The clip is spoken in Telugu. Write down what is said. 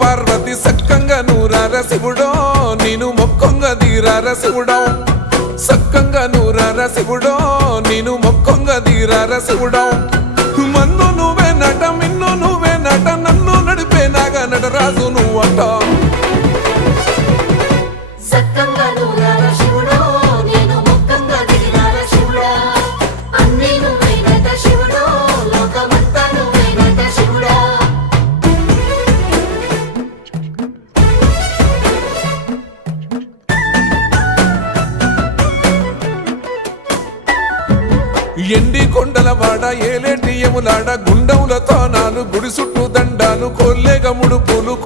పార్వతి సక్కంగా నూరార శివుడో నేను మొక్కంగా తీరార శివుడో సక్కంగా నూరార శివుడో నేను మొక్కంగా తీరార శివుడో మన్ను నువ్వే నట మిన్ను నువ్వే నట నన్ను నడిపే నాగా నటరాజు నువ్వట ఎండి కొండల వాడ ఏలేటి యములాడ గుండములతో నాలు గుడి చుట్టూ దండాలు కొల్లేగముడు పూలు